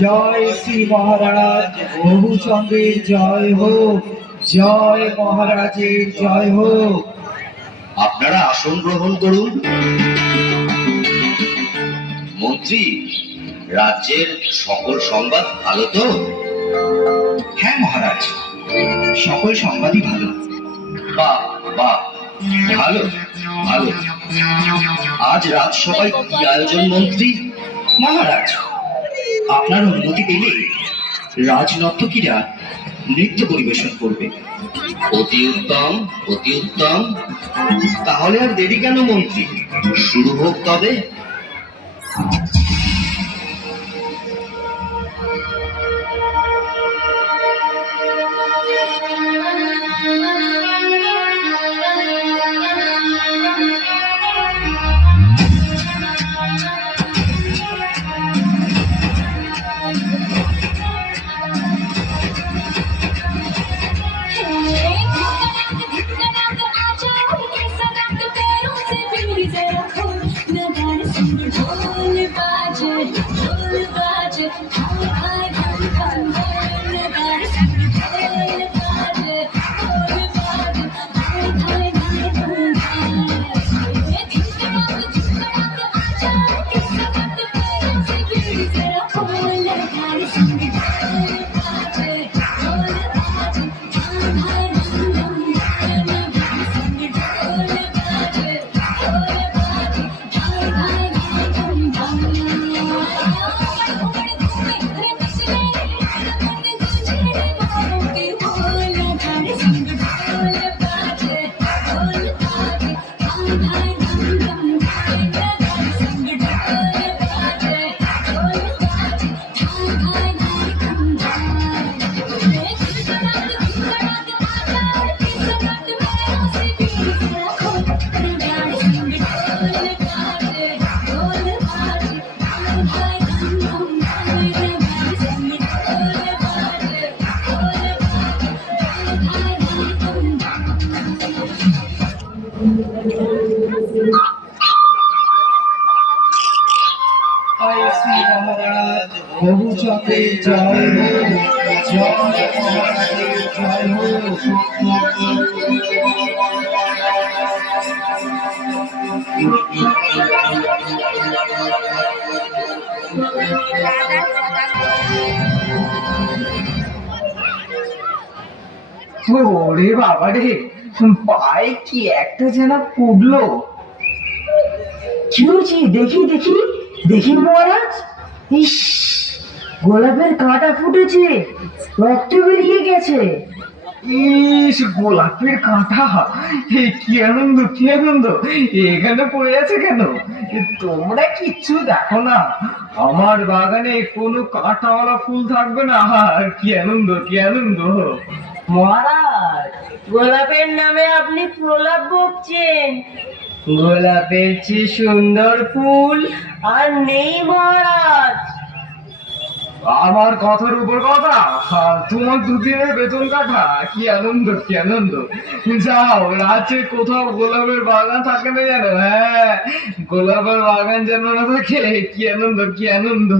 জয় শ্রী মহারাজ বহুচন্দ্রের জয় হোক, জয় মহারাজের জয় হোক। আপনারা আসন গ্রহণ করুন। মন্ত্রী, রাজ্যের সকল সংবাদ ভালো তো? হ্যাঁ মহারাজ, সকল সংবাদই ভালো। বাহ বাহ, ভালো ভালো। আজ রাজসভায় কি আয়োজন মন্ত্রী? মহারাজ, আপনার অনুমতি পেলে রাজনর্তকীরা নৃত্য পরিবেশন করবে। অতি উত্তম, অতি উত্তম। তাহলে আর দেরি কেন মন্ত্রী, শুরু হোক তবে। বহুচন্দ্রের জয় হোক, জয় মহারাজের জয় হোক। ওরে বাবা রে, পায়ে কি একটা যেন পড়লো। কি হয়েছে? দেখি দেখি দেখি মহারাজ, ইস, গোলাপের কাঁটা ফুটেছে, রক্ত বেরিয়ে গেছে। ইস, গোলাপের কাঁটা! কি আনন্দ, কি আনন্দ! এখানে পড়ে আছে কেন? তোমরা কিচ্ছু দেখো না, আমার বাগানে কোনো কাঁটাওয়ালা ফুল থাকবে না। আর কি আনন্দ, কি আনন্দ! মহারাজ, গোলাপের নামে আপনি প্রলাপ বকছেন। গোলাপের চেয়ে সুন্দর ফুল আর নেই মহারাজ। আমার কথার উপর কথা, তোমার দুদিনের বেতন কাটা! কি আনন্দ, কি আনন্দ! যাও, রাতে কোথাও গোলাপের বাগান থাকে না যেন। হ্যাঁ, গোলাপের বাগান যেন না থাকে। কি আনন্দ, কি আনন্দ!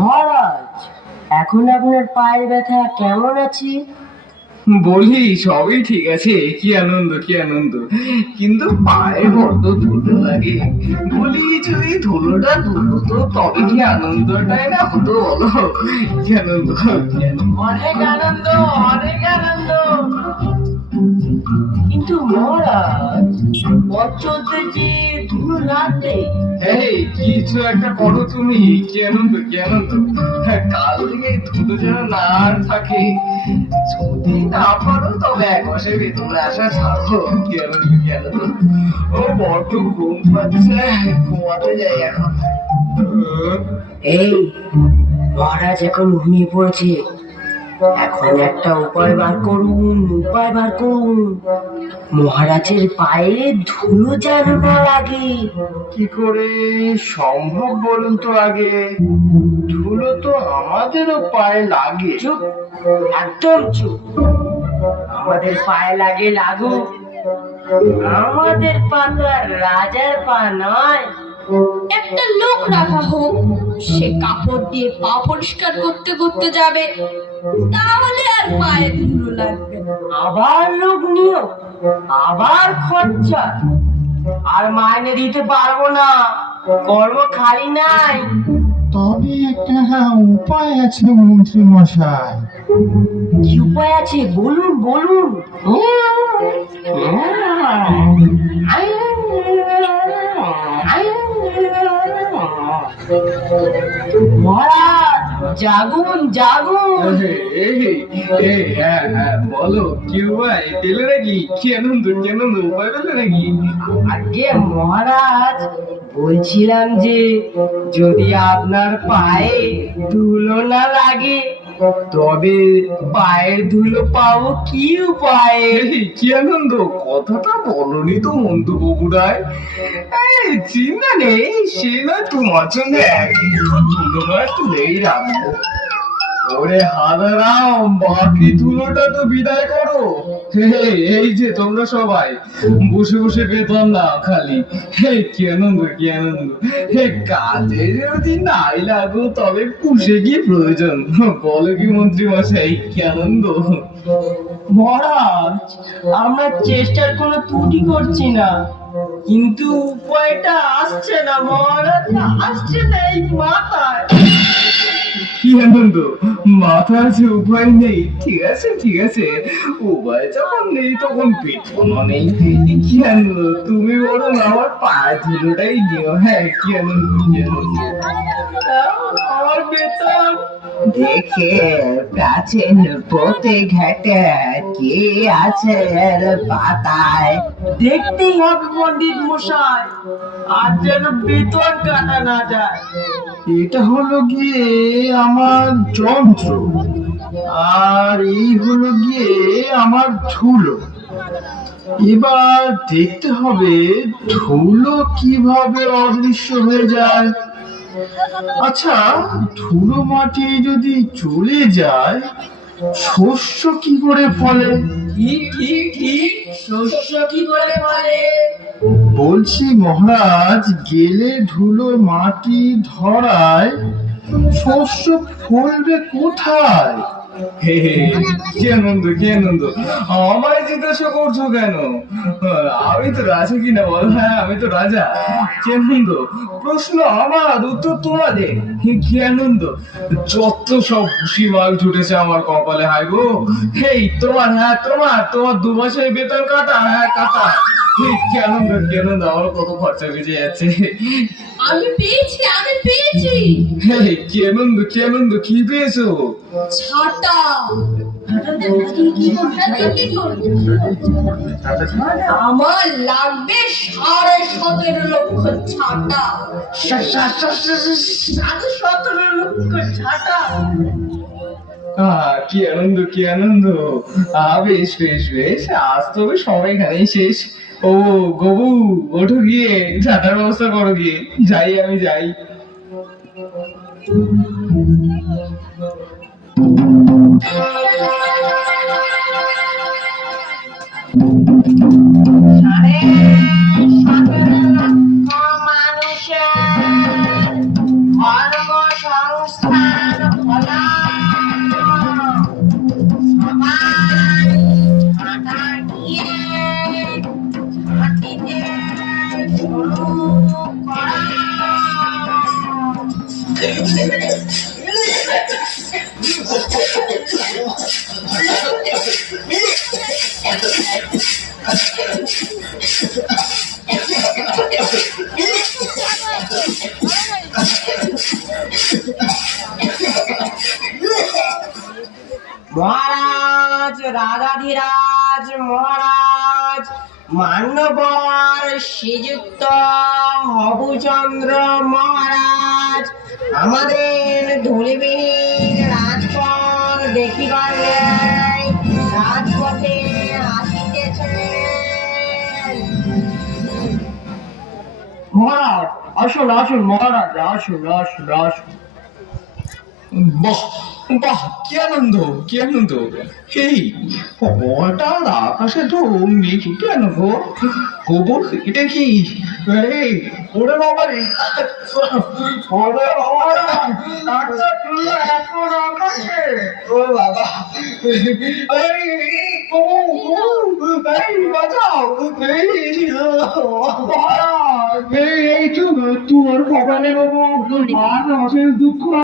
মহারাজ, এখন আপনার পায়ের ব্যথা কেমন আছে? বলি সবই ঠিক আছে, কি আনন্দ কি আনন্দ, কিন্তু পায়ে বড্ড ধুলো লাগে। বলি যদি ধুলোটা ধুলো তবে কি আনন্দটাই না হতো বলো। কি আনন্দ কি আনন্দ। অনেক আনন্দ, অনেক আনন্দ। কিন্তু মহারাজ, পথ চলতে যে ধুলো লাগবে। এই কিছু একটা করো তুমি, কি আনন্দ কি আনন্দ। হ্যাঁ, কাল থেকে ধুলো যেন না আর থাকে। যদি না পারো তবে এক মাসের বেতন আসা ছাড়ো। কি আনন্দ কি আনন্দ। ও বড্ড ঘুম পাচ্ছে, ঘুমাতে যাই এখন। এই মহারাজ এখন ঘুমিয়ে পড়েছে, এখন একটা উপায় বার করুন, উপায় বার করুন। মহারাজের পায়ে ধুলো যেন না লাগে। কি করে সম্ভব বলুন তো আগে। ধুলো তো আমাদেরও পায়ে লাগে। চুপ, একদম চুপ। আমাদের পায়ে লাগে লাগুক, আমাদের পা তো আর রাজার পা নয়। একটা লোক রাখা হোক, সে কাপড় দিয়ে পা পরিষ্কার করতে করতে যাবে, তাহলে আর পায়ে ধুলো লাগবে না। আবার লোক নিও, আবার খরচা, আর মাইনে দিতে পারবো না, কর্ম খালি নাই। তবে একটা উপায় আছে মন্ত্রী মশাই। কি উপায় আছে বলুন বলুন। মহারাজ জাগুন জাগুন। হ্যাঁ হ্যাঁ বলো, কি উপায় পেলে নাকি? কি আনন্দ কি আনন্দ, উপায় পেলে নাকি? আগে মহারাজ, বলছিলাম যে যদি আপনার পায়ে ধুলো না লাগে তবে পায়ের ধুলো পাবো কি উপায়ে? কি আনন্দ, কথাটা বলনি তো মন্টু বগুড়ায়। এই চিন্তা নেই, সে না তোমার জন্য একদিন ধুলো নয় তুলেই রাখবো। ওরে হাদারাম, বাকি ধুলোটা তো বিদায় করো। এই যে তোমরা সবাই বসে বসে বেতন না খালি। কি আনন্দ কি আনন্দ। কাজে যদি নাই লাগো তবে পুষে কি প্রয়োজন বলো কি মন্ত্রী মশাই, কি আনন্দ। মহারাজ, আমরা চেষ্টার কোনো ত্রুটি করছি না, কিন্তু উপায়টা আসছে না মহারাজ, আসছে না এই মাথায়। কি আনন্দ, মাথার যে উপায় নেই। ঠিক আছে ঠিক আছে, উপায় যখন নেই তখন বেতনও নেই। কি আনন্দ, তুমি বরং আমার পায়ে ধুলোটাই দিও। হ্যাঁ কি আনন্দ কি আনন্দ। আমার বেতন দেখে প্রাচীন পথে ঘাটে কি আছে এর পাতায়। দেখতেই হবে পণ্ডিত মশাই, আর যেন বেতন কাটা না যায়। এটা হলো গিয়ে আমার যন্ত্র, আর এই হলো গিয়ে আমার ধুলো। এবার দেখতে হবে ধুলো কিভাবে অদৃশ্য হয়ে যায়। আচ্ছা, ধুলো মাটি যদি চলে যায় শস্য কি করে ফলে? ঠিক ঠিক ঠিক, শস্য কি করে ফলে? বলছি মহারাজ, গেলে ধুলো মাটি ধরায় শস্য ফলবে কোথায়? কি আনন্দ কি আনন্দ, আমায় জিজ্ঞাসা করছো কেন? আমি তো রাজা কিনা বল। হ্যাঁ আমি তো রাজা। কি আনন্দ, প্রশ্ন আমার, উত্তর তোমাদের। কি আনন্দ, যত সব খুশি মাল ছুটেছে আমার কপালে। হাই গো, এই তোমার, হ্যাঁ তোমার তোমার 2 মাসের বেতন কাটা। হ্যাঁ কাটা। কি আনন্দ কি আনন্দ, আমার কত খরচা বেঁচে যাচ্ছে। আমি পেয়েছি, আমি পেয়েছি কি আনন্দ কি আনন্দ, কি পেয়েছো? ছাতা। আমার লাগবে 17.5 লক্ষ ছাতা। 17 লক্ষ ছাতা। কি আনন্দ কি আনন্দ। বেশ বেশ বেশ, আজ তবে সবাই এখানেই শেষ। ও গবু, ওঠো গিয়ে ছাতার ব্যবস্থা করো গিয়ে। যাই আমি যাই। কর্মসংস্থান হলো। সবাই মহারাজ, রাজাধিরাজ মহারাজ, মান্যবর শ্রীযুক্ত হবুচন্দ্র মহারাজ, আমাদের ধূলিবিহীন রাজপথ দেখিবার ন্যায় রাজপথে আসিতেছেন। মহারাজ আসুন আসুন মহারাজ, আসুন আসুন আসুন। বাহ বাহ, কি আনন্দ কি আনন্দ! এই হঠাৎ আকাশে তো মেঘ কেন গো? গোবর এটা কি? এই ওরে বাবা রে, ওরে বাবা রে, আকাশ তুলো এখন আকাশে! ও বাবা, এই ও এই বাঁচাও! এই মহারাজ, এই তোমার কপালে বাবু আর অশেষ দুঃখ